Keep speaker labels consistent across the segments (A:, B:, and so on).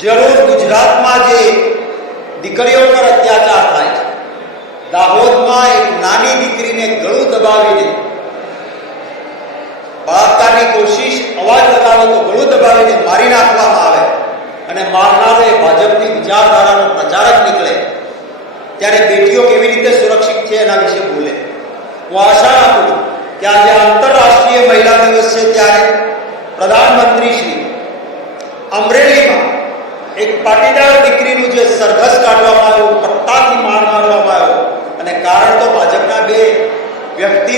A: જરૂર ગુજરાતમાં જે દીકરીઓ પર અત્યાચાર થાય છે. દાહોદમાં એક નાની દીકરીને ગળું દબાવીને બળાત્કારની કોશિશ, અવાજ લગાવે તો ગળું દબાવીને મારી નાખવામાં આવે અને મારનારો એ ભાજપની વિચારધારાનો પ્રચારક નીકળે. ત્યારે બેટીઓ કેવી રીતે સુરક્ષિત છે એના વિશે બોલે. હું આશા રાખું છું કે આજે આંતરરાષ્ટ્રીય મહિલા દિવસ છે ત્યારે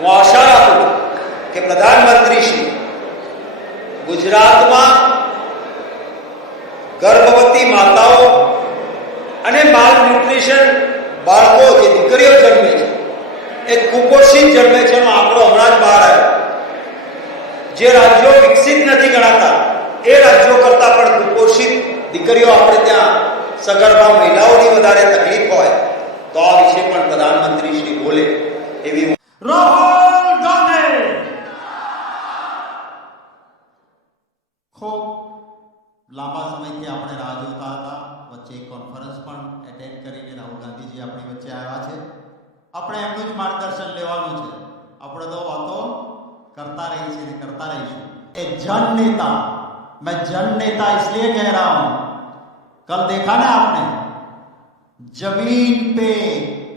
A: હું આશા રાખું છું કે પ્રધાનમંત્રી શ્રી ગુજરાતમાં ગર્ભવતી માતાઓ અને બાલ ન્યુટ્રિશન બાળકો જે દીકરીઓ જન્મે છે, એ કુપોષિત જન્મે છે એનો આંકડો હમણાં જ બહાર આવ્યો. જે રાજ્યો વિકસિત નથી ગણાતા, એ રાજ્યો કરતાં પણ કુપોષિત દીકરીઓ આપણે ત્યાં સગર્ભા મહિલાઓની વધારે તકલીફ હોય, તો આ વિશે પણ પ્રધાનમંત્રી શ્રી બોલે.
B: फरज पण अटेक करीने राहुल गांधीजी आपणी વચ્ચે આવ્યા છે. આપણે એમનું જ માર્ગદર્શન લેવાનું છે. આપણે તો વાતો કરતા રહી છે ને કરતા રહીશું. એ જન નેતા, મેં જન નેતા એટલે કહે રહા હું कल देखा ना आपने? ज़मीन पे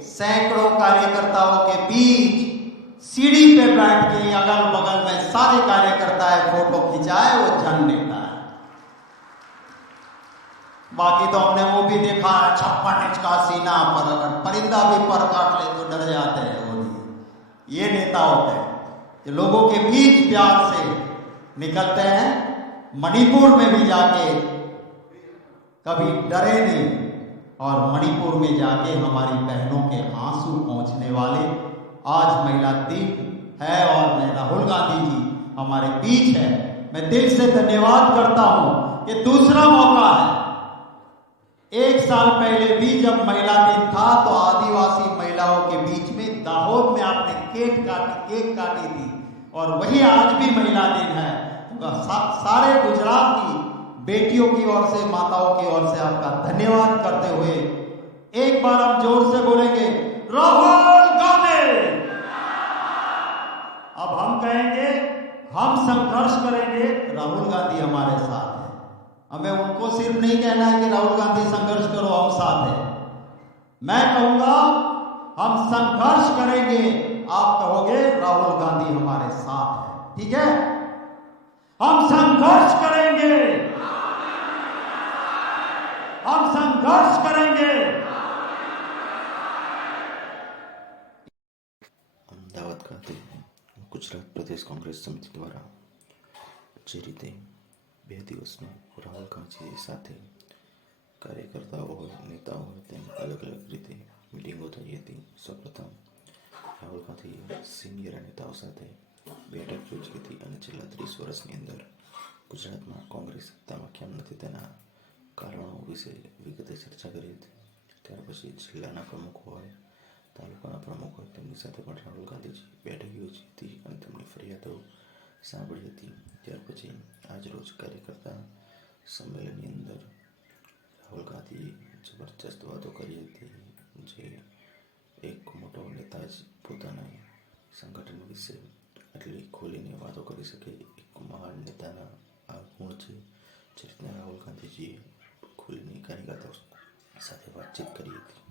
B: सैकड़ों कार्यकर्ताओं के बीच सीढ़ी पे बैठ के अगल बगल में सारे कार्यकर्ता है, फ़ोटो खिंचाए वो जन नेता। बाकी तो हमने वो भी देखा है, छप्पन इंच का सीना पर अगर परिंदा भी पर काट ले तो डर जाते हैं वो भी। ये नेता होते हैं जो लोगों के बीच प्यार से निकलते हैं, मणिपुर में भी जाके कभी डरे नहीं, और मणिपुर में जाके हमारी बहनों के आँसू पहुँचने वाले आज महिला दिन है और मैं राहुल गांधी जी हमारे बीच है। मैं दिल से धन्यवाद करता हूँ कि दूसरा मौका है। एक साल पहले भी जब महिला दिन था तो आदिवासी महिलाओं के बीच में दाहोद में आपने केक काटी केक काटी थी। और वही आज भी महिला दिन है। तो सारे गुजरात की बेटियों की ओर से, माताओं की ओर से आपका धन्यवाद करते हुए एक बार हम ज़ोर से बोलेंगे, राहुल गांधी! अब हम कहेंगे, हम संघर्ष करेंगे, राहुल गांधी हमारे साथ है। हमें उनको सिर्फ नहीं कहना है कि राहुल गांधी संघर्ष करो हम साथ हैं मैं कहूंगा हम संघर्ष करेंगे आप कहोगे राहुल गांधी हमारे साथ है ठीक है हम संघर्ष करेंगे हम संघर्ष करेंगे
C: અમદાવાદ ખાતે ગુજરાત પ્રદેશ કોંગ્રેસ સમિતિ દ્વારા જે રીતે બે દિવસનો રાહુલ ગાંધી સાથે કાર્યકર્તાઓ હોય નેતાઓ હોય તેમ અલગ અલગ રીતે મિટિંગો થઈ હતી. સૌપ્રથમ રાહુલ ગાંધીએ સિનિયર નેતાઓ સાથે બેઠક યોજી હતી અને છેલ્લા ત્રીસ વર્ષની અંદર ગુજરાતમાં કોંગ્રેસ સત્તામાં કેમ નથી તેના કારણો વિશે વિગતે ચર્ચા કરી હતી. ત્યાર પછી જિલ્લાના પ્રમુખો હોય, તાલુકાના પ્રમુખ હોય તેમની સાથે પણ રાહુલ ગાંધીજી બેઠક યોજી હતી અને તેમની ફરિયાદો સાંભળી હતી ત્યાર પછી આજરોજ કાર્યકર્તા સંમેલનની અંદર રાહુલ ગાંધીએ જબરજસ્ત વાતો કરી હતી જે એક મોટો નેતા જ પોતાના સંગઠન વિશે આટલી ખોલીને વાતો કરી શકે એક મહાન નેતાના આ ગુણ છે જે રીતના રાહુલ ગાંધીજીએ ખોલીને કાર્યકર્તાઓ સાથે વાતચીત કરી હતી